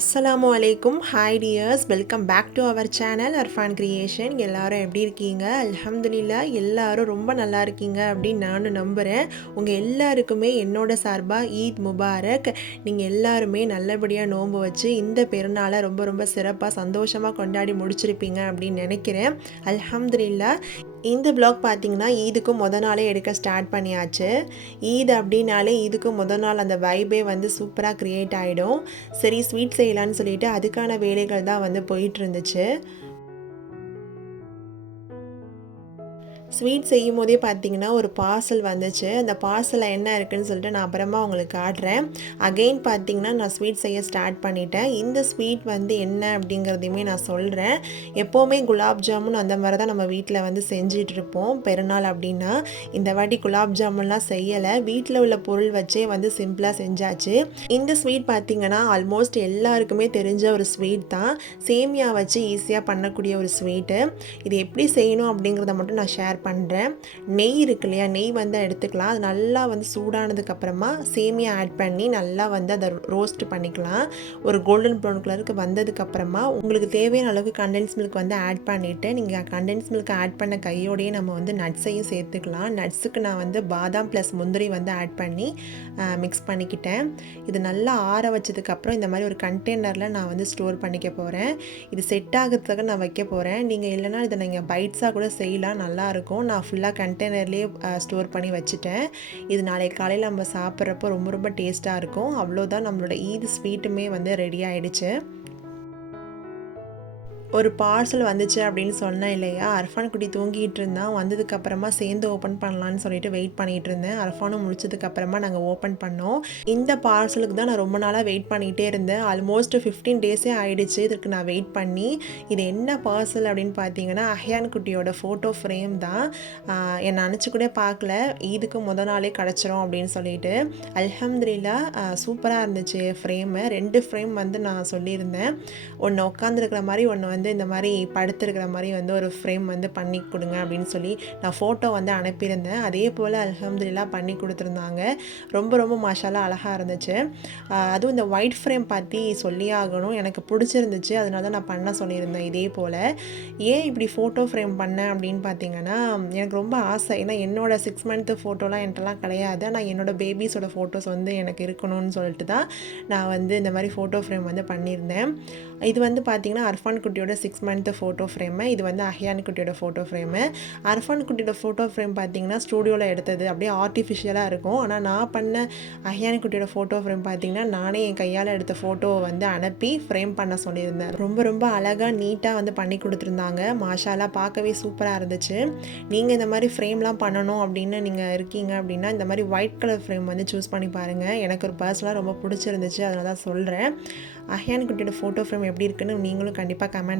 அஸ்லாம் அலைக்கும் hi dears welcome back to our channel Arfan creation எல்லாரும் எப்படி இருக்கீங்க? அலமதுல்லா எல்லாரும் ரொம்ப நல்லா இருக்கீங்க அப்படின்னு நானும் நம்புகிறேன் உங்கள் எல்லாருக்குமே என்னோட சார்பாக ஈத் முபாரக் நீங்கள் எல்லாருமே நல்லபடியாக நோன்பு வச்சு இந்த பெருநாளை ரொம்ப ரொம்ப சிறப்பாக சந்தோஷமாக கொண்டாடி முடிச்சிருப்பீங்க அப்படின்னு நினைக்கிறேன். அலமதுல்லா இந்த பிளாக் பார்த்தீங்கன்னா ஈதுக்கு முத நாளே எடுக்க ஸ்டார்ட் பண்ணியாச்சு. ஈத் அப்படின்னாலே ஈதுக்கு முத நாள் அந்த வைபே வந்து சூப்பராக க்ரியேட் ஆகிடும் சரி ஸ்வீட் செய்யலான்னு சொல்லிட்டு அதுக்கான வேலைகள் தான் வந்து போயிட்டு இருந்துச்சு. ஸ்வீட் செய்யும் போதே பார்த்தீங்கன்னா ஒரு பார்சல் வந்துச்சு. அந்த பார்சலில் என்ன இருக்குன்னு சொல்லிட்டு நான் அப்புறமா உங்களுக்கு காட்டுறேன். அகெயின் பார்த்தீங்கன்னா நான் ஸ்வீட் செய்ய ஸ்டார்ட் பண்ணிட்டேன். இந்த ஸ்வீட் வந்து என்ன அப்படிங்கிறதையுமே நான் சொல்கிறேன் எப்போவுமே குலாப் ஜாமுன் அந்த மாதிரி தான் நம்ம வீட்டில் வந்து செஞ்சிட்ருப்போம் பெருநாள் அப்படின்னா இந்த வாட்டி குலாப் ஜாமுன்லாம் செய்யலை. வீட்டில் உள்ள பொருள் வச்சே வந்து சிம்பிளாக செஞ்சாச்சு. இந்த ஸ்வீட் பார்த்தீங்கன்னா ஆல்மோஸ்ட் எல்லாருக்குமே தெரிஞ்ச ஒரு ஸ்வீட் தான். சேமியா வச்சு ஈஸியாக பண்ணக்கூடிய ஒரு ஸ்வீட்டு இது எப்படி செய்யணும் அப்படிங்கிறத மட்டும் நான் ஷேர் பண்ணுறேன் நெய் இருக்கு இல்லையா? நெய் வந்து எடுத்துக்கலாம். அது நல்லா வந்து சூடானதுக்கப்புறமா சேமியா ஆட் பண்ணி நல்லா வந்து அதை ரோஸ்ட் பண்ணிக்கலாம். ஒரு கோல்டன் ப்ரௌன் கலருக்கு வந்ததுக்கப்புறமா உங்களுக்கு தேவையான அளவுக்கு கண்டென்ஸ் மில்க் வந்து ஆட் பண்ணிவிட்டு நீங்கள் கண்டென்ஸ் மில்க் ஆட் பண்ண கையோடையே நம்ம வந்து நட்ஸையும் சேர்த்துக்கலாம். நட்ஸுக்கு நான் வந்து பாதாம் ப்ளஸ் முந்திரி வந்து ஆட் பண்ணி மிக்ஸ் பண்ணிக்கிட்டேன். இது நல்லா ஆற வச்சதுக்கப்புறம் இந்த மாதிரி ஒரு கண்டெய்னரில் நான் வந்து ஸ்டோர் பண்ணிக்க போகிறேன் இது செட் ஆகிறதுக்காக நான் வைக்க போகிறேன் நீங்கள் இல்லைனா இதை நீங்கள் பைட்ஸாக கூட செய்யலாம். நல்லாயிருக்கும் நான் ஃபுல்லாக கண்டெய்னர்லேயே ஸ்டோர் பண்ணி வச்சுட்டேன். இது நாளைக்கு காலையில் நம்ம சாப்பிட்றப்போ ரொம்ப ரொம்ப டேஸ்ட்டாக இருக்கும். அவ்வளோதான் நம்மளோட ஈது ஸ்வீட்டுமே வந்து ரெடி ஆகிடுச்சு ஒரு பார்சல் வந்துச்சு அப்படின்னு சொன்னேன் இல்லையா? அர்ஃபான் குட்டி தூங்கிட்டு இருந்தான் வந்ததுக்கப்புறமா சேர்ந்து ஓப்பன் பண்ணலான்னு சொல்லிட்டு வெயிட் பண்ணிகிட்டு இருந்தேன். அர்ஃபானும் முடிச்சதுக்கப்புறமா நாங்கள் ஓப்பன் பண்ணோம். இந்த பார்சலுக்கு தான் நான் ரொம்ப நாளாக வெயிட் பண்ணிகிட்டே இருந்தேன். ஆல்மோஸ்ட் ஃபிஃப்டீன் டேஸே ஆயிடுச்சு. இதுக்கு நான் வெயிட் பண்ணி இது என்ன பார்சல் அப்படின்னு பார்த்தீங்கன்னா அஹ்யான் குட்டியோட ஃபோட்டோ ஃப்ரேம் தான் என்னை நினச்சி கூட பார்க்கல இதுக்கு முத நாளே கிடச்சிரும் அப்படின்னு சொல்லிட்டு அல்ஹம்துல்லா சூப்பராக இருந்துச்சு ஃப்ரேமு ரெண்டு ஃப்ரேம் வந்து நான் சொல்லியிருந்தேன். ஒன்று உட்காந்துருக்கிற மாதிரி ஒன்று வந்து வந்து இந்த மாதிரி படுத்துருக்கிற மாதிரி வந்து ஒரு ஃப்ரேம் வந்து பண்ணி கொடுங்க அப்படின்னு சொல்லி நான் ஃபோட்டோ வந்து அனுப்பியிருந்தேன். அதே போல் அலமதுல்லா பண்ணி கொடுத்துருந்தாங்க. ரொம்ப ரொம்ப மாஷாலாக அழகாக இருந்துச்சு. அதுவும் இந்த ஒயிட் ஃப்ரேம் பற்றி சொல்லி ஆகணும். எனக்கு பிடிச்சிருந்துச்சு. அதனால தான் நான் பண்ண சொல்லியிருந்தேன் இதே போல். ஏன் இப்படி ஃபோட்டோ ஃப்ரேம் பண்ணேன் அப்படின்னு பார்த்தீங்கன்னா எனக்கு ரொம்ப ஆசை. ஏன்னா என்னோட சிக்ஸ் மந்த்து ஃபோட்டோலாம் என்கிட்டலாம் கிடையாது. ஆனால் என்னோட பேபிஸோட ஃபோட்டோஸ் வந்து எனக்கு இருக்கணும்னு சொல்லிட்டு தான் நான் வந்து இந்த மாதிரி ஃபோட்டோ ஃப்ரேம் வந்து பண்ணியிருந்தேன். இது வந்து பார்த்திங்கன்னா அர்ஃபான் குட்டியோட சிக்ஸ் மந்த்து ஃபோட்டோ ஃப்ரேமு இது வந்து அஹியான் குட்டியோட ஃபோட்டோ ஃப்ரேமு அர்ஃபான் குட்டியோட ஃபோட்டோ ஃப்ரேம் பார்த்தீங்கன்னா ஸ்டூடியோவில் எடுத்தது. அப்படியே ஆர்டிஃபிஷியலாக இருக்கும். ஆனால் நான் பண்ண அஹியான் குட்டியோட ஃபோட்டோ ஃப்ரேம் பார்த்தீங்கன்னா நானே என் கையால் எடுத்த ஃபோட்டோவை வந்து அனுப்பி ஃப்ரேம் பண்ண சொல்லியிருந்தேன். ரொம்ப ரொம்ப அழகாக நீட்டாக வந்து பண்ணி கொடுத்துருந்தாங்க. மாஷாலாக பார்க்கவே சூப்பராக இருந்துச்சு. நீங்கள் இந்த மாதிரி ஃப்ரேம்லாம் பண்ணணும் அப்படின்னு நீங்கள் இருக்கீங்க அப்படின்னா இந்த மாதிரி ஒயிட் கலர் ஃப்ரேம் வந்து சூஸ் பண்ணி பாருங்கள் எனக்கு ஒரு பர்சனலாக ரொம்ப பிடிச்சிருந்துச்சு. அதனால தான் சொல்கிறேன் அஹியான் குட்டியோட ஃபோட்டோ ஃப்ரேம் எப்படி இருக்குன்னு நீங்களும் கண்டிப்பாக கமெண்ட்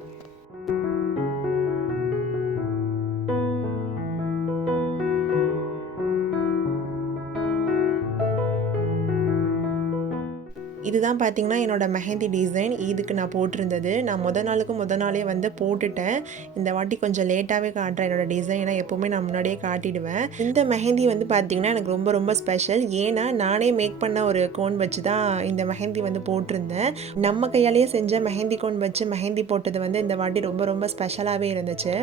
இதுதான் பார்த்தீங்கன்னா என்னோட மெஹந்தி டிசைன் இதுக்கு நான் போட்டிருந்தது. நான் முத நாளுக்கு முத நாளே வந்து போட்டுட்டேன். இந்த வாட்டி கொஞ்சம் லேட்டாகவே காட்டுறேன் என்னோட டிசைனை எப்போவுமே நான் முன்னாடியே காட்டிடுவேன். இந்த மெஹந்தி வந்து பார்த்திங்கன்னா எனக்கு ரொம்ப ரொம்ப ஸ்பெஷல் ஏன்னா நானே மேக் பண்ண ஒரு கோன் வச்சு தான் இந்த மெஹந்தி வந்து போட்டிருந்தேன். நம்ம கையாலேயே செஞ்ச மெஹந்தி கோன் வச்சு மெஹந்தி போட்டது வந்து இந்த வாட்டி ரொம்ப ரொம்ப ஸ்பெஷலாகவே இருந்துச்சு.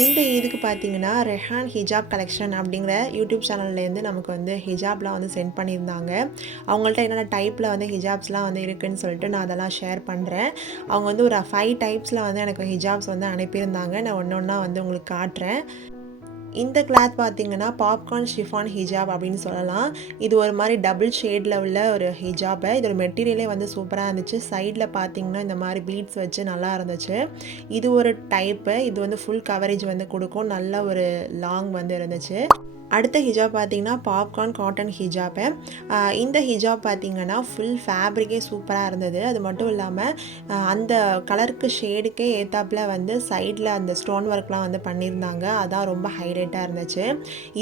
இந்த இதுக்கு பார்த்தீங்கன்னா ரெஹான் ஹிஜாப் கலெக்ஷன் அப்படிங்கிற யூடியூப் சேனல்லேருந்து நமக்கு வந்து ஹிஜாப்லாம் வந்து சென்ட் பண்ணியிருந்தாங்க. அவங்கள்ட்ட என்னென்ன டைப்பில் வந்து ஹிஜாப்ஸ்லாம் வந்து இருக்குதுன்னு சொல்லிட்டு நான் அதெல்லாம் ஷேர் பண்ணுறேன் அவங்க வந்து ஒரு ஃபைவ் டைப்ஸில் வந்து எனக்கு ஹிஜாப்ஸ் வந்து அனுப்பியிருந்தாங்க. நான் ஒன்று ஒன்றா வந்து உங்களுக்கு காட்டுறேன். இந்த கிளாத் பார்த்தீங்கன்னா பாப்கார்ன் ஷிஃபான் ஹிஜாப் அப்படின்னு சொல்லலாம். இது ஒரு மாதிரி டபுள் ஷேடில் உள்ள ஒரு ஹிஜாபை இதோட மெட்டீரியலே வந்து சூப்பராக இருந்துச்சு. சைடில் பார்த்தீங்கன்னா இந்த மாதிரி பீட்ஸ் வச்சு நல்லா இருந்துச்சு. இது ஒரு டைப்பு இது வந்து ஃபுல் கவரேஜ் வந்து கொடுக்கும். நல்ல ஒரு லாங் வந்து இருந்துச்சு. அடுத்த ஹிஜாப் பார்த்தீங்கன்னா பாப்கார்ன் காட்டன் ஹிஜாப்பு இந்த ஹிஜாப் பார்த்தீங்கன்னா ஃபுல் ஃபேப்ரிக்கே சூப்பராக இருந்தது. அது மட்டும் இல்லாமல் அந்த கலருக்கு ஷேடுக்கே ஏத்தாப்பில் வந்து சைடில் அந்த ஸ்டோன் ஒர்க்லாம் வந்து பண்ணியிருந்தாங்க. அதான் ரொம்ப ஹைலைட்டாக இருந்துச்சு.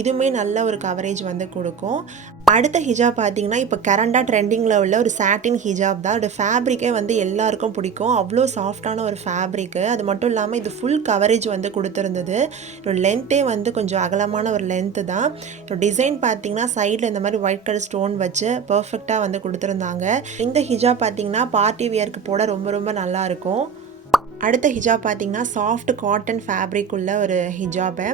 இதுவுமே நல்ல ஒரு கவரேஜ் வந்து கொடுக்கும். அடுத்த ஹிஜாப் பார்த்தீங்கன்னா இப்போ கரண்டாக ட்ரெண்டிங்கில் உள்ள ஒரு சாட்டின் ஹிஜாப் தான். அதோட ஃபேப்ரிக்கே வந்து எல்லாருக்கும் பிடிக்கும். அவ்வளோ சாஃப்டான ஒரு ஃபேப்ரிக்கு அது மட்டும் இல்லாமல் இது ஃபுல் கவரேஜ் வந்து கொடுத்துருந்தது. லென்த்தே வந்து கொஞ்சம் அகலமான ஒரு லென்த்து தான். டிசைன் பார்த்தீங்கன்னா சைடில் இந்த மாதிரி ஒயிட் கலர் ஸ்டோன் வச்சு பர்ஃபெக்டாக வந்து கொடுத்துருந்தாங்க. இந்த ஹிஜாப் பார்த்தீங்கன்னா பார்ட்டி வியருக்கு போட ரொம்ப ரொம்ப நல்லா இருக்கும். அடுத்த ஹிஜாப் பார்த்திங்கன்னா சாஃப்ட் காட்டன் ஃபேப்ரிக் உள்ள ஒரு ஹிஜாபு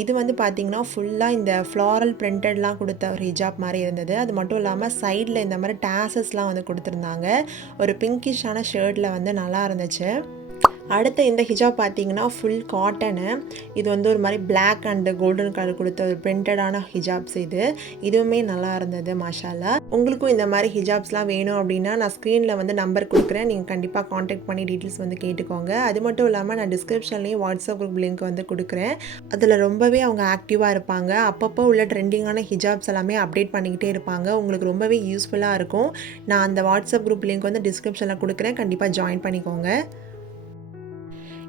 இது வந்து பார்த்திங்கன்னா ஃபுல்லாக இந்த ஃப்ளாரல் பிரிண்டட்லாம் கொடுத்த ஒரு ஹிஜாப் மாதிரி இருந்தது. அது மட்டும் இல்லாமல் சைடில் இந்த மாதிரி டேசஸ்லாம் வந்து கொடுத்துருந்தாங்க. ஒரு பிங்கிஷான ஷர்ட்டில் வந்து நல்லா இருந்துச்சு. அடுத்த இந்த ஹிஜாப் பார்த்தீங்கன்னா ஃபுல் காட்டனு இது வந்து ஒரு மாதிரி பிளாக் அண்ட் கோல்டன் கலர் கொடுத்த ஒரு பிரிண்டடான ஹிஜாப்ஸ் இது. இதுவுமே நல்லா இருந்தது மாஷாலா உங்களுக்கும் இந்த மாதிரி ஹிஜாப்ஸ்லாம் வேணும் அப்படின்னா நான் ஸ்க்ரீனில் வந்து நம்பர் கொடுக்குறேன். நீங்கள் கண்டிப்பாக காண்டாக்ட் பண்ணி டீட்டெயில்ஸ் வந்து கேட்டுக்கோங்க. அது மட்டும் இல்லாமல் நான் டிஸ்கிரிப்ஷன்லேயும் வாட்ஸ்அப் குரூப் லிங்க் வந்து கொடுக்குறேன். அதில் ரொம்பவே அவங்க ஆக்டிவாக இருப்பாங்க. அப்பப்போ உள்ள ட்ரெண்டிங்கான ஹிஜாப்ஸ் எல்லாமே அப்டேட் பண்ணிக்கிட்டே இருப்பாங்க. உங்களுக்கு ரொம்பவே யூஸ்ஃபுல்லாக இருக்கும். நான் அந்த வாட்ஸ்அப் குரூப் லிங்க் வந்து டிஸ்கிரிப்ஷனில் கொடுக்குறேன். கண்டிப்பாக ஜாயின் பண்ணிக்கோங்க.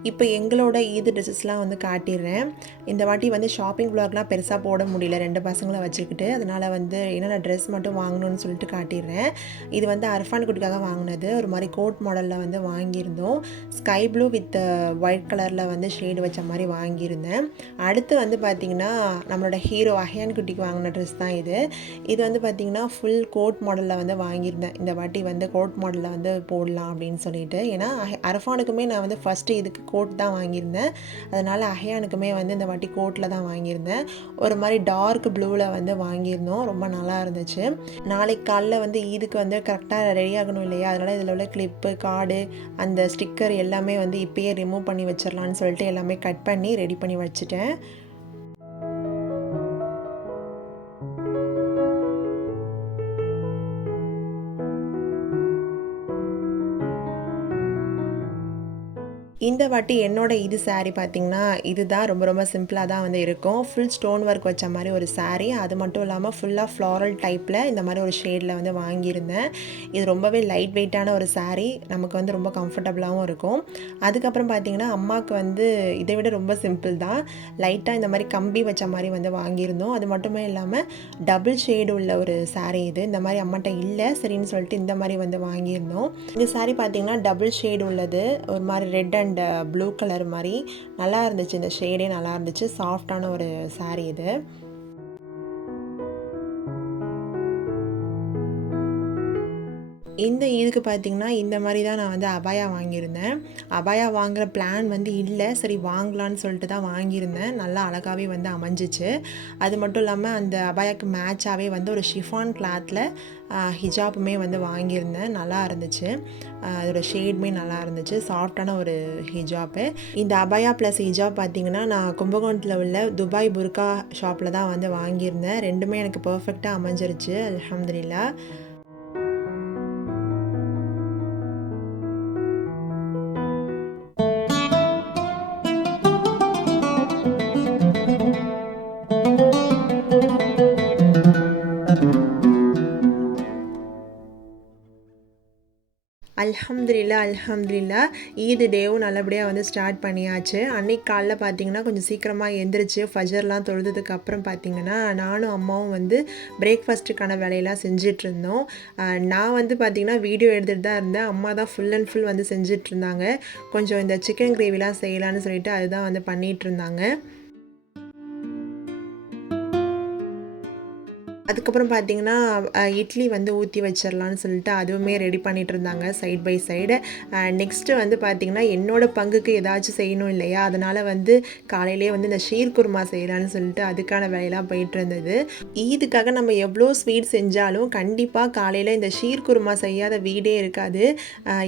இப்போ எங்களோட ஈது ட்ரெஸ்ஸஸ்லாம் வந்து காட்டிடுறேன். இந்த வாட்டி வந்து ஷாப்பிங் வ்ளாக்லாம் பெருசாக போட முடியல. ரெண்டு பசங்களை வச்சுக்கிட்டு. அதனால் வந்து என்னென்ன ட்ரெஸ் மட்டும் வாங்கணும்னு சொல்லிட்டு காட்டிடுறேன். இது வந்து அர்ஃபான் குட்டிக்காக வாங்கினது. ஒரு மாதிரி கோட் மாடலில் வந்து வாங்கியிருந்தோம். ஸ்கை ப்ளூ வித் ஒயிட் கலரில் வந்து ஷேடு வச்ச மாதிரி வாங்கியிருந்தேன். அடுத்து வந்து பார்த்திங்கன்னா நம்மளோட ஹீரோ அஹியான் குட்டிக்கு வாங்கின ட்ரெஸ் தான் இது. இது வந்து பார்த்திங்கன்னா ஃபுல் கோட் மாடலில் வந்து வாங்கியிருந்தேன். இந்த வாட்டி வந்து கோட் மாடலில் வந்து போடலாம் அப்படின்னு சொல்லிட்டு. ஏன்னா அரஃபானுக்குமே நான் வந்து ஃபஸ்ட்டு இதுக்கு கோட் தான் வாங்கியிருந்தேன். அதனால் அஹையானுக்குமே வந்து இந்த வாட்டி கோட்டில் தான் வாங்கியிருந்தேன். ஒரு மாதிரி டார்க் ப்ளூவில் வந்து வாங்கியிருந்தோம். ரொம்ப நல்லா இருந்துச்சு. நாளைக்கு காலைல வந்து இதுக்கு வந்து கரெக்டாக ரெடி ஆகணும் இல்லையா? அதனால் இதில் உள்ள கிளிப்பு கார்டு அந்த ஸ்டிக்கர் எல்லாமே வந்து இப்பயே ரிமூவ் பண்ணி வச்சிடலான்னு சொல்லிட்டு எல்லாமே கட் பண்ணி ரெடி பண்ணி வச்சுட்டேன். இந்த வாட்டி என்னோட இது சேரீ பார்த்தீங்கன்னா இதுதான் ரொம்ப ரொம்ப சிம்பிளாக தான் வந்து இருக்கும். ஃபுல் ஸ்டோன் ஒர்க் வச்ச மாதிரி ஒரு சாரீ அது மட்டும் இல்லாமல் ஃபுல்லாக ஃப்ளாரல் டைப்பில் இந்த மாதிரி ஒரு ஷேடில் வந்து வாங்கியிருந்தேன். இது ரொம்பவே லைட் வெயிட்டான ஒரு சாரீ நமக்கு வந்து ரொம்ப கம்ஃபர்டபுளாகவும் இருக்கும். அதுக்கப்புறம் பார்த்தீங்கன்னா அம்மாவுக்கு வந்து இதை விட ரொம்ப சிம்பிள் தான். லைட்டாக இந்த மாதிரி கம்பி வச்ச மாதிரி வந்து வாங்கியிருந்தோம். அது மட்டுமே இல்லாமல் டபுள் ஷேடு உள்ள ஒரு சாரீ இது. இந்த மாதிரி அம்மாட்ட இல்லை சரின்னு சொல்லிட்டு இந்த மாதிரி வந்து வாங்கியிருந்தோம். இந்த சாரீ பார்த்தீங்கன்னா டபுள் ஷேடு உள்ளது. ஒரு மாதிரி ரெட் அண்ட் ப்ளூ கலர் மாதிரி நல்லா இருந்துச்சு. இந்த ஷேடே நல்லா இருந்துச்சு. சாஃப்டான ஒரு சாரீ இது. இந்த இதுக்கு பார்த்தீங்கன்னா இந்த மாதிரி தான் நான் வந்து அபாயா வாங்கியிருந்தேன். அபாயா வாங்குகிற பிளான் வந்து இல்லை. சரி வாங்கலான்னு சொல்லிட்டு தான் வாங்கியிருந்தேன். நல்லா அழகாகவே வந்து அமைஞ்சிச்சு. அது மட்டும் இல்லாமல் அந்த அபாயாக்கு மேட்சாகவே வந்து ஒரு ஷிஃபான் கிளாத்தில் ஹிஜாப்புமே வந்து வாங்கியிருந்தேன். நல்லா இருந்துச்சு. அதோட ஷேடுமே நல்லா இருந்துச்சு. சாஃப்டான ஒரு ஹிஜாப்பு இந்த அபாயா ப்ளஸ் ஹிஜாப் பார்த்தீங்கன்னா நான் கும்பகோணத்தில் உள்ள துபாய் புர்கா ஷாப்பில் தான் வந்து வாங்கியிருந்தேன். ரெண்டுமே எனக்கு பர்ஃபெக்டாக அமைஞ்சிருச்சு. அலமதுல்லா அல்ஹம்துலில்லா அல்ஹம்துலில்லா ஈது டேவும் நல்லபடியாக வந்து ஸ்டார்ட் பண்ணியாச்சு. அன்னைக்கு காலைல பார்த்தீங்கன்னா கொஞ்சம் சீக்கிரமாக எந்திரிச்சு ஃபஜர்லாம் தொழுதுக்கு அப்புறம் பார்த்தீங்கன்னா நானும் அம்மாவும் வந்து பிரேக்ஃபாஸ்ட்டுக்கான வேலையெல்லாம் செஞ்சுட்டு இருந்தோம் நான் வந்து பார்த்தீங்கன்னா வீடியோ எடுத்துகிட்டு தான் இருந்தேன். அம்மா தான் ஃபுல் அண்ட் ஃபுல் வந்து செஞ்சுட்டு இருந்தாங்க கொஞ்சம் இந்த சிக்கன் கிரேவிலாம் செய்யலான்னு சொல்லிட்டு அதுதான் வந்து பண்ணிகிட்டு இருந்தாங்க அதுக்கப்புறம் பார்த்தீங்கன்னா இட்லி வந்து ஊற்றி வச்சிடலான்னு சொல்லிட்டு அதுவுமே ரெடி பண்ணிகிட்டு இருந்தாங்க சைட் பை சைடு நெக்ஸ்ட்டு வந்து பார்த்தீங்கன்னா என்னோடய பங்குக்கு ஏதாச்சும் செய்யணும் இல்லையா? அதனால் வந்து காலையிலேயே வந்து இந்த ஷீர் குருமா செய்யலான்னு சொல்லிட்டு அதுக்கான வேலையெல்லாம் போயிட்டு இருந்தது ஈதுக்காக நம்ம எவ்வளோ ஸ்வீட் செஞ்சாலும் கண்டிப்பாக காலையில் இந்த ஷீர் குருமா செய்யாத வீடே இருக்காது.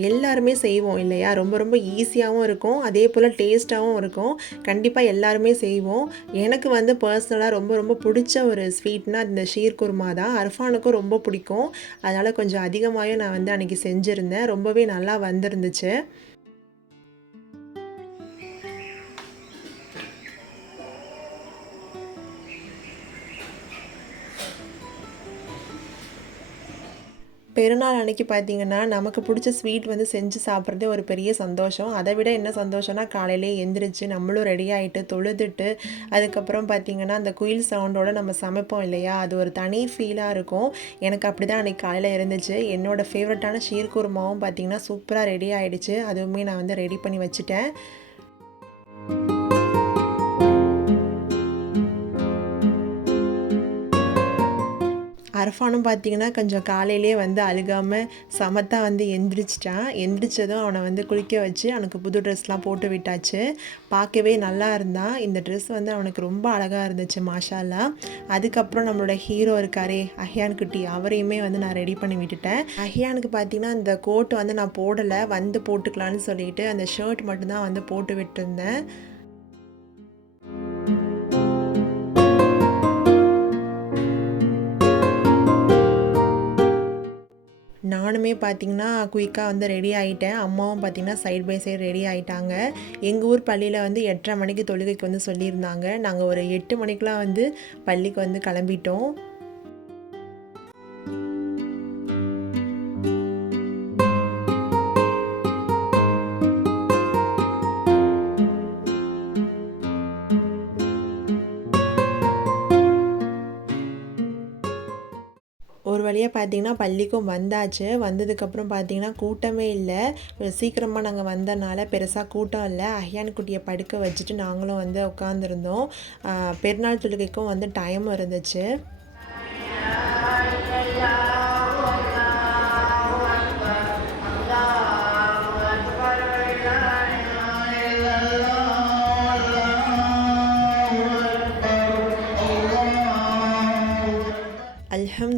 எல்லாருமே செய்வோம் இல்லையா? ரொம்ப ரொம்ப ஈஸியாகவும் இருக்கும். அதே போல் டேஸ்ட்டாகவும் இருக்கும். கண்டிப்பாக எல்லாருமே செய்வோம். எனக்கு வந்து பர்சனலாக ரொம்ப ரொம்ப பிடிச்ச ஒரு ஸ்வீட்னால் இந்த ஷீர் குருமா தான் அர்ஃபானுக்கும் ரொம்ப பிடிக்கும். அதனால் கொஞ்சம் அதிகமாகவே நான் வந்து அன்றைக்கி செஞ்சுருந்தேன். ரொம்பவே நல்லா வந்திருந்துச்சு. பெருநாள் அன்னைக்கு பார்த்தீங்கன்னா, நமக்கு பிடிச்ச ஸ்வீட் வந்து செஞ்சு சாப்பிட்றதே ஒரு பெரிய சந்தோஷம். அதை விட என்ன சந்தோஷம்னா, காலையிலேயே எந்திரிச்சு நம்மளும் ரெடி ஆகிட்டு தொழுதுட்டு, அதுக்கப்புறம் பார்த்தீங்கன்னா, அந்த குயில் சவுண்டோட நம்ம சமைப்போம் இல்லையா? அது ஒரு தனி ஃபீலாக இருக்கும். எனக்கு அப்படி தான் அன்றைக்கி காலையில் இருந்துச்சு. என்னோடய ஃபேவரட்டான ஷீர்குருமாவும் பார்த்தீங்கன்னா, சூப்பராக ரெடி ஆகிடுச்சு அதுவுமே நான் வந்து ரெடி பண்ணி வச்சுட்டேன். அரஃபானும் பார்த்தீங்கன்னா, கொஞ்சம் காலையிலேயே வந்து அழுகாமல் சமத்தா வந்து எந்திரிச்சிட்டான் எந்திரிச்சதும் அவனை வந்து குளிக்க வச்சு, அவனுக்கு புது ட்ரெஸ்லாம் போட்டு விட்டாச்சு. பார்க்கவே நல்லா இருந்தான். இந்த ட்ரெஸ் வந்து அவனுக்கு ரொம்ப அழகாக இருந்துச்சு மாஷா அதுக்கப்புறம் நம்மளோட ஹீரோ இருக்காரே, அஹியான் குட்டி அவரையுமே வந்து நான் ரெடி பண்ணி விட்டுட்டேன். அஹியானுக்கு பார்த்தீங்கன்னா, இந்த கோட் வந்து நான் போடலை வந்து போட்டுக்கலான்னு சொல்லிட்டு, அந்த ஷர்ட் மட்டும்தான் வந்து போட்டு விட்டுருந்தேன். நானுமே பார்த்திங்கன்னா குயிக்காக வந்து ரெடி ஆகிட்டேன் அம்மாவும் பார்த்திங்கன்னா சைட் பை சைடு ரெடி ஆகிட்டாங்க எங்கள் ஊர் பள்ளியில் வந்து 8:30 மணிக்கு தொழுகைக்கு வந்து சொல்லியிருந்தாங்க. நாங்கள் ஒரு எட்டு மணிக்கெலாம் வந்து பள்ளிக்கு வந்து கிளம்பிட்டோம். வழியாக பார்த்தீங்கன்னா, பள்ளிக்கும் வந்தாச்சு. வந்ததுக்கப்புறம் பார்த்தீங்கன்னா, கூட்டமே இல்லை சீக்கிரமாக நாங்கள் வந்தனால பெருசாக கூட்டம் இல்லை அஹ்யான் குட்டியை படுக்க வச்சுட்டு நாங்களும் வந்து உட்காந்துருந்தோம். பெருநாள் தொழுகைக்கும் வந்து டைமும் இருந்துச்சு.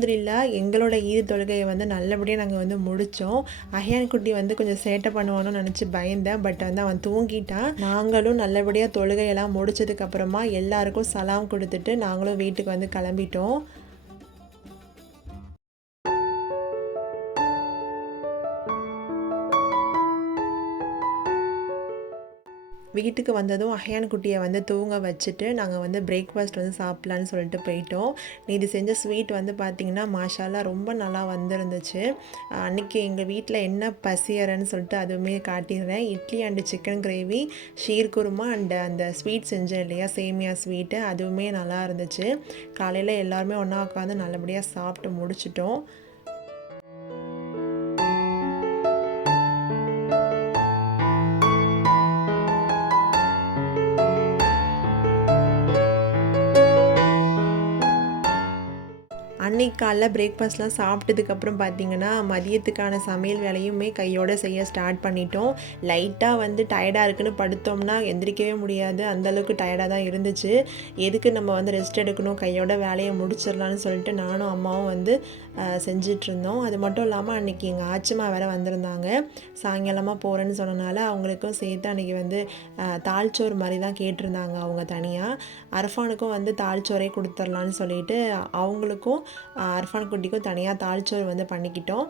அலமதுல்லா எங்களோட ஈது தொழுகையை வந்து நல்லபடியாக நாங்கள் வந்து முடித்தோம் அஹியான் குட்டி வந்து கொஞ்சம் சேட்டை பண்ணுவானோன்னு நினச்சி பயந்தேன். பட் வந்து அவன் தூங்கிட்டான். நாங்களும் நல்லபடியாக தொழுகையெல்லாம் முடிச்சதுக்கப்புறமா எல்லாருக்கும் சலாம் கொடுத்துட்டு நாங்களும் வீட்டுக்கு வந்து கிளம்பிட்டோம். வீட்டுக்கு வந்ததும் அஹ்யான் குட்டியை வந்து தூங்க வச்சுட்டு, நாங்கள் வந்து பிரேக்ஃபாஸ்ட் வந்து சாப்பிட்லான்னு சொல்லிட்டு போயிட்டோம். இது செஞ்ச ஸ்வீட் வந்து பார்த்திங்கன்னா மாஷாலாக ரொம்ப நல்லா வந்திருந்துச்சு. அன்னைக்கு எங்கள் வீட்டில் என்ன பசியறன்னு சொல்லிட்டு அதுவுமே காட்டிடுறேன். Idli and chicken gravy, sheer kurma அந்த ஸ்வீட் செஞ்சேன் இல்லையா? சேமியா ஸ்வீட்டு அதுவுமே நல்லா இருந்துச்சு. காலையில் எல்லாருமே ஒன்றா உட்காந்து நல்லபடியாக சாப்பிட்டு முடிச்சிட்டோம் காலைல பிரேக்ஃபாஸ்ட்லாம் சாப்பிட்டதுக்கப்புறம் பார்த்தீங்கன்னா, மதியத்துக்கான சமையல் வேலையுமே கையோட செய்ய ஸ்டார்ட் பண்ணிட்டோம். லைட்டாக வந்து டயர்டாக இருக்குன்னு படுத்தோம்னா, எந்திரிக்கவே முடியாது. அந்தளவுக்கு டயர்டாக தான் இருந்துச்சு. எதுக்கு நம்ம வந்து ரெஸ்ட் எடுக்கணும், கையோட வேலையை முடிச்சிடலான்னு சொல்லிட்டு நானும் அம்மாவும் வந்து செஞ்சிட்ருந்தோம் அது மட்டும் இல்லாமல் அன்றைக்கி எங்கள் ஆச்சிம்மா வேறு வந்திருந்தாங்க. சாயங்காலமாக போகிறேன்னு சொன்னனால, அவங்களுக்கும் சேர்த்து அன்றைக்கி வந்து அ தால்ச்சோறு தான் கேட்டிருந்தாங்க அவங்க தனியாக அரஃபானுக்கும் வந்து தால்ச்சோறே கொடுத்துர்லான்னு சொல்லிட்டு, அவங்களுக்கும் அர்ஃபான் குட்டிக்கும் தனியாக தால்ச்சோறு வந்து பண்ணிக்கிட்டோம்.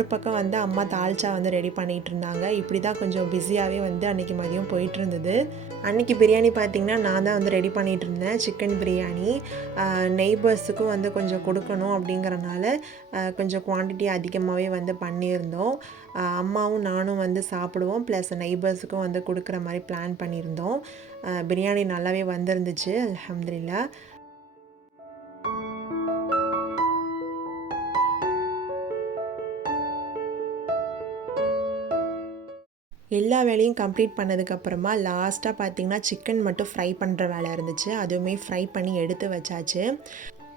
ஒரு பக்கம் வந்து அம்மா தால்ச்சா வந்து ரெடி பண்ணிட்டுருந்தாங்க. இப்படி தான் கொஞ்சம் பிஸியாகவே வந்து அன்றைக்கி மதியம் போயிட்டுருந்தது. அன்றைக்கி பிரியாணி பார்த்திங்கன்னா நான் தான் வந்து ரெடி பண்ணிட்டுருந்தேன். சிக்கன் பிரியாணி. நெய்பர்ஸுக்கும் வந்து கொஞ்சம் கொடுக்கணும் அப்படிங்கிறனால, கொஞ்சம் குவான்டிட்டி அதிகமாகவே வந்து பண்ணியிருந்தோம். அம்மாவும் நானும் வந்து சாப்பிடுவோம். ப்ளஸ் நெய்பர்ஸுக்கும் வந்து கொடுக்குற மாதிரி பிளான் பண்ணியிருந்தோம். பிரியாணி நல்லாவே வந்திருந்துச்சு. அலமதுல்லா எல்லா வேலையும் கம்ப்ளீட் பண்ணதுக்கப்புறமா, லாஸ்ட்டாக பார்த்திங்கன்னா சிக்கன் மட்டும் ஃப்ரை பண்ணுற வேலை இருந்துச்சு. அதுவுமே ஃப்ரை பண்ணி எடுத்து வச்சாச்சு.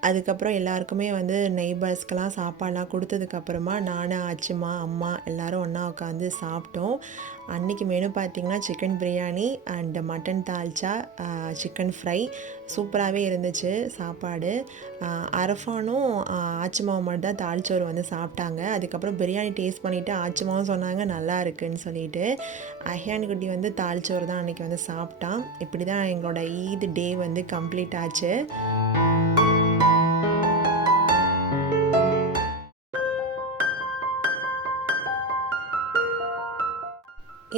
அதுக்கப்புறம் எல்லாருக்குமே வந்து நெய்பர்ஸ்க்கெல்லாம் சாப்பாடெலாம் கொடுத்ததுக்கப்புறமா நான் ஆச்சுமா அம்மா எல்லாரும் ஒன்றா உட்காந்து சாப்பிட்டோம். அன்றைக்கி மெனு பார்த்திங்கன்னா chicken biryani and mutton dalcha, chicken fry சூப்பராகவே இருந்துச்சு சாப்பாடு. அரஃபானும், ஆச்சுமாவும் மட்டும் தான் தால்ச்சோறு வந்து சாப்பிட்டாங்க. அதுக்கப்புறம் பிரியாணி டேஸ்ட் பண்ணிவிட்டு ஆச்சுமாவும் சொன்னாங்க நல்லா இருக்குன்னு சொல்லிட்டு. அஹியான் குட்டி வந்து தால்ச்சோறு தான் அன்றைக்கி வந்து சாப்பிட்டான். இப்படி தான் எங்களோட ஈத் டே வந்து கம்ப்ளீட் ஆச்சு.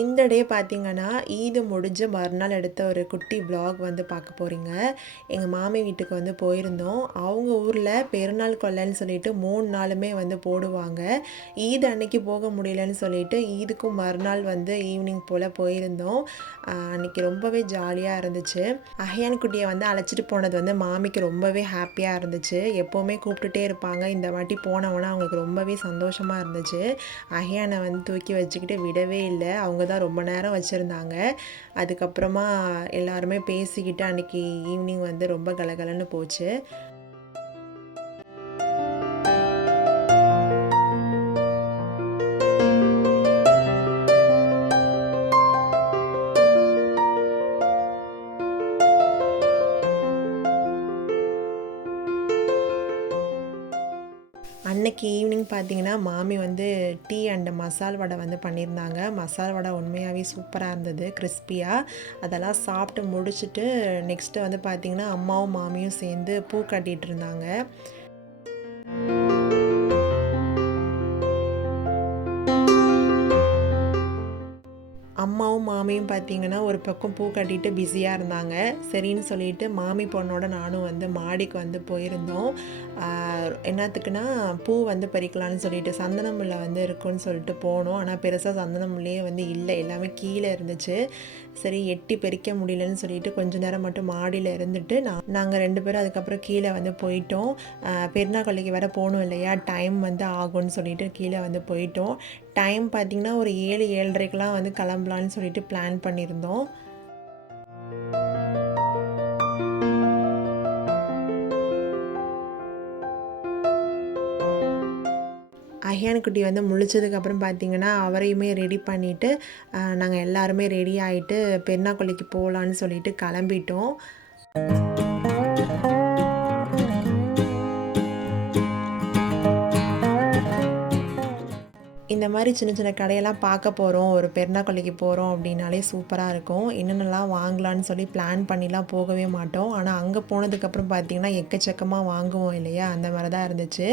இந்த டே பார்த்தீங்கன்னா ஈது முடிஞ்சு மறுநாள் எடுத்த ஒரு குட்டி vlog வந்து பார்க்க போகிறீங்க எங்கள் மாமி வீட்டுக்கு வந்து போயிருந்தோம். அவங்க ஊரில் பெருநாள் கொல்லைன்னு சொல்லிட்டு மூணு நாளுமே வந்து போடுவாங்க. ஈத் அன்னைக்கு போக முடியலன்னு சொல்லிட்டு ஈதுக்கும் மறுநாள் வந்து ஈவினிங் போல் போயிருந்தோம். அன்னைக்கு ரொம்பவே ஜாலியாக இருந்துச்சு. அஹியான் குட்டியை வந்து அழைச்சிட்டு போனது வந்து மாமிக்கு ரொம்பவே ஹாப்பியாக இருந்துச்சு. எப்போவுமே கூப்பிட்டுட்டே இருப்பாங்க. இந்த வாட்டி போனவொன்னே அவங்களுக்கு ரொம்பவே சந்தோஷமாக இருந்துச்சு. அஹியானை வந்து தூக்கி வச்சுக்கிட்டு விடவே இல்லை. அவங்க தான் ரொம்ப நேரம் வச்சுருந்தாங்க. அதுக்கப்புறமா எல்லாருமே பேசிக்கிட்டு அன்னைக்கு ஈவினிங் வந்து ரொம்ப கலகலன்னு போச்சு. அன்னைக்கு ஈவினிங் பார்த்தீங்கன்னா மாமி வந்து டீ அண்ட் மசால் வடை வந்து பண்ணியிருந்தாங்க. மசால் வடை உண்மையாகவே சூப்பராக இருந்தது கிறிஸ்பியாக அதெல்லாம் சாப்பிட்டு முடிச்சுட்டு நெக்ஸ்ட்டு வந்து பார்த்திங்கன்னா அம்மாவும் மாமியும் சேர்ந்து பூ கட்டிகிட்டு இருந்தாங்க. அம்மாவும் மாமியும் பார்த்தீங்கன்னா ஒரு பக்கம் பூ கட்டிட்டு பிஸியாக இருந்தாங்க. சரின்னு சொல்லிட்டு மாமி பொண்ணோட நானும் வந்து மாடிக்கு வந்து போயிருந்தோம். என்னத்துக்குன்னா பூ வந்து பறிக்கலாம்னு சொல்லிட்டு சந்தனமுல்லை வந்து இருக்குன்னு சொல்லிட்டு போனோம். ஆனால் பெருசாக சந்தனமுல்லையே வந்து இல்லை. எல்லாமே கீழே இருந்துச்சு. சரி எட்டி பறிக்க முடியலன்னு சொல்லிட்டு கொஞ்ச நேரம் மட்டும் மாடியில் இருந்துட்டு நான் நாங்கள் ரெண்டு பேரும் அதுக்கப்புறம் கீழே வந்து போயிட்டோம். ஆஹ் பெருநாள் கொல்லைக்கு வேற போகணும் இல்லையா? டைம் வந்து ஆகும்னு சொல்லிட்டு கீழே வந்து போயிட்டோம். டைம் பார்த்திங்கன்னா ஒரு ஏழு ஏழரைக்கெலாம் வந்து கிளம்பலான்னு சொல்லிட்டு பிளான் பண்ணியிருந்தோம். கல்யாணக்குட்டி குட்டி வந்து முழிச்சதுக்கப்புறம் பார்த்தீங்கன்னா அவரையுமே ரெடி பண்ணிவிட்டு நாங்கள் எல்லாருமே ரெடி ஆகிட்டு பெருநாக்கொல்லிக்கு போகலான்னு சொல்லிட்டு கிளம்பிட்டோம். இந்த மாதிரி சின்ன சின்ன கடையெல்லாம் பார்க்க போகிறோம் ஒரு பெருநாக்கொல்லைக்கு போகிறோம் அப்படின்னாலே சூப்பராக இருக்கும். என்னென்னலாம் வாங்கலான்னு சொல்லி பிளான் பண்ணிலாம் போகவே மாட்டோம். ஆனால் அங்கே போனதுக்கப்புறம் பார்த்தீங்கன்னா எக்கச்சக்கமாக வாங்குவோம் இல்லையா? அந்த மாதிரி தான் இருந்துச்சு.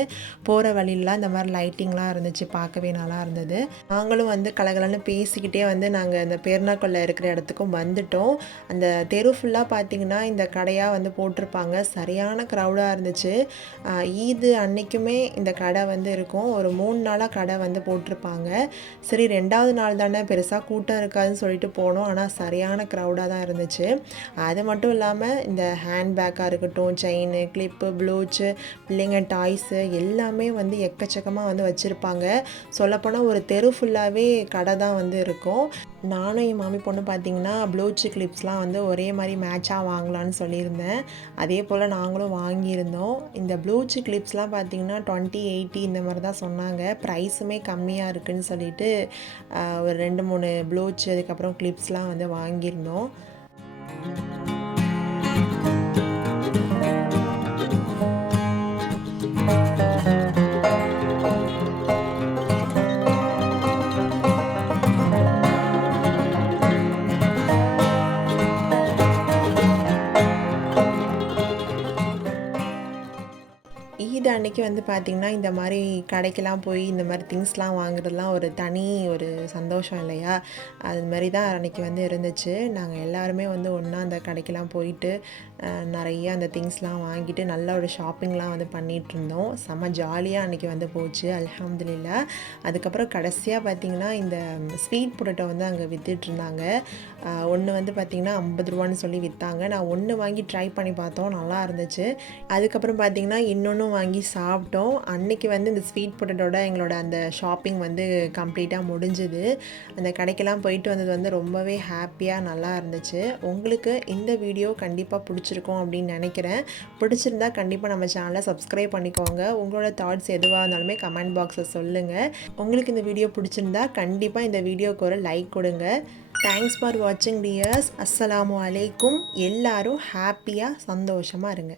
போகிற வழியிலாம் இந்த மாதிரி லைட்டிங்லாம் இருந்துச்சு. பார்க்கவே நல்லா இருந்தது. நாங்களும் வந்து கலகலன்னு பேசிக்கிட்டே வந்து நாங்கள் இந்த பெருநாக்கொல்லை இருக்கிற இடத்துக்கும் வந்துட்டோம். அந்த தெரு ஃபுல்லாக பார்த்தீங்கன்னா இந்த கடையாக வந்து போட்டிருப்பாங்க. சரியான க்ரௌடாக இருந்துச்சு. ஈது அன்னைக்குமே இந்த கடை வந்து இருக்கும். ஒரு மூணு நாளாக கடை வந்து போட்டிருப்பாங்க. சரி ரெண்டாவது நாள் தானே பெருசாக கூட்டம் இருக்காதுன்னு சொல்லிட்டு போனோம். ஆனால் சரியான க்ரௌடாக தான் இருந்துச்சு. அது மட்டும் இல்லாமல் இந்த ஹேண்ட்பேக்காக இருக்கட்டும் செயின் கிளிப்பு ப்ளூச்சு பிள்ளைங்க டாய்ஸு எல்லாமே வந்து எக்கச்சக்கமாக வந்து வச்சுருப்பாங்க. சொல்லப்போனால் ஒரு தெரு ஃபுல்லாகவே கடை தான் வந்து இருக்கும். நானும் என் மாமி பொண்ணு பார்த்தீங்கன்னா ப்ளூச்சு கிளிப்ஸ்லாம் வந்து ஒரே மாதிரி மேட்சாக வாங்கலான்னு சொல்லியிருந்தேன். அதே போல் நாங்களும் வாங்கியிருந்தோம். இந்த ப்ளூச்சு கிளிப்ஸ்லாம் பார்த்தீங்கன்னா டுவெண்ட்டி எயிட்டி இந்த மாதிரி தான் சொன்னாங்க. ப்ரைஸுமே கம்மியாக இருக்குன்னு சொல்லிட்டு ஒரு ரெண்டு மூணு ப்ளூச்சு அதுக்கப்புறம் கிளிப்ஸ்லாம் வந்து வாங்கியிருந்தோம். ஈத் வந்து பார்த்திங்கன்னா இந்த மாதிரி கடைக்கெல்லாம் போய் இந்த மாதிரி திங்ஸ்லாம் வாங்குறதுலாம் ஒரு தனி ஒரு சந்தோஷம் இல்லையா? அது மாதிரி தான் அன்னைக்கு வந்து இருந்துச்சு. நாங்கள் எல்லாருமே வந்து ஒன்றா அந்த கடைக்கெல்லாம் போயிட்டு நிறைய அந்த திங்ஸ்லாம் வாங்கிட்டு நல்ல ஒரு ஷாப்பிங்லாம் வந்து பண்ணிகிட்டு இருந்தோம் செம்ம ஜாலியாக அன்னைக்கு வந்து போச்சு அல்ஹம்துலில்லா. அதுக்கப்புறம் கடைசியாக பார்த்திங்கன்னா இந்த ஸ்வீட் பொட்டேட்டோ வந்து அங்கே விற்றுட்ருந்தாங்க இருந்தாங்க ஒன்று வந்து பார்த்திங்கன்னா ஐம்பது ரூபான்னு சொல்லி விற்றாங்க நான் ஒன்று வாங்கி ட்ரை பண்ணி பார்த்தோம் நல்லா இருந்துச்சு. அதுக்கப்புறம் பார்த்திங்கன்னா இன்னொன்றும் வாங்கி சாப்பிட்டோம். அன்றைக்கி வந்து இந்த ஸ்வீட் பொட்டேட்டோட எங்களோட அந்த ஷாப்பிங் வந்து கம்ப்ளீட்டாக முடிஞ்சுது. அந்த கடைக்கெல்லாம் போயிட்டு வந்தது வந்து ரொம்பவே ஹாப்பியாக நல்லா இருந்துச்சு. உங்களுக்கு இந்த வீடியோ கண்டிப்பாக பிடிச்சி பிடிச்சிருக்கும் அப்படின்னு நினைக்கிறேன். பிடிச்சிருந்தா கண்டிப்பாக நம்ம சேனலை சப்ஸ்கிரைப் பண்ணிக்கோங்க. உங்களோட தாட்ஸ் எதுவாக இருந்தாலுமே கமெண்ட் பாக்ஸை சொல்லுங்கள் உங்களுக்கு இந்த வீடியோ பிடிச்சிருந்தா கண்டிப்பாக இந்த வீடியோக்கு ஒரு லைக் கொடுங்க. தேங்க்ஸ் ஃபார் வாட்சிங் டியர்ஸ் அஸ்ஸலாமு அலைக்கும் எல்லாரும் ஹாப்பியாக சந்தோஷமாக இருங்க.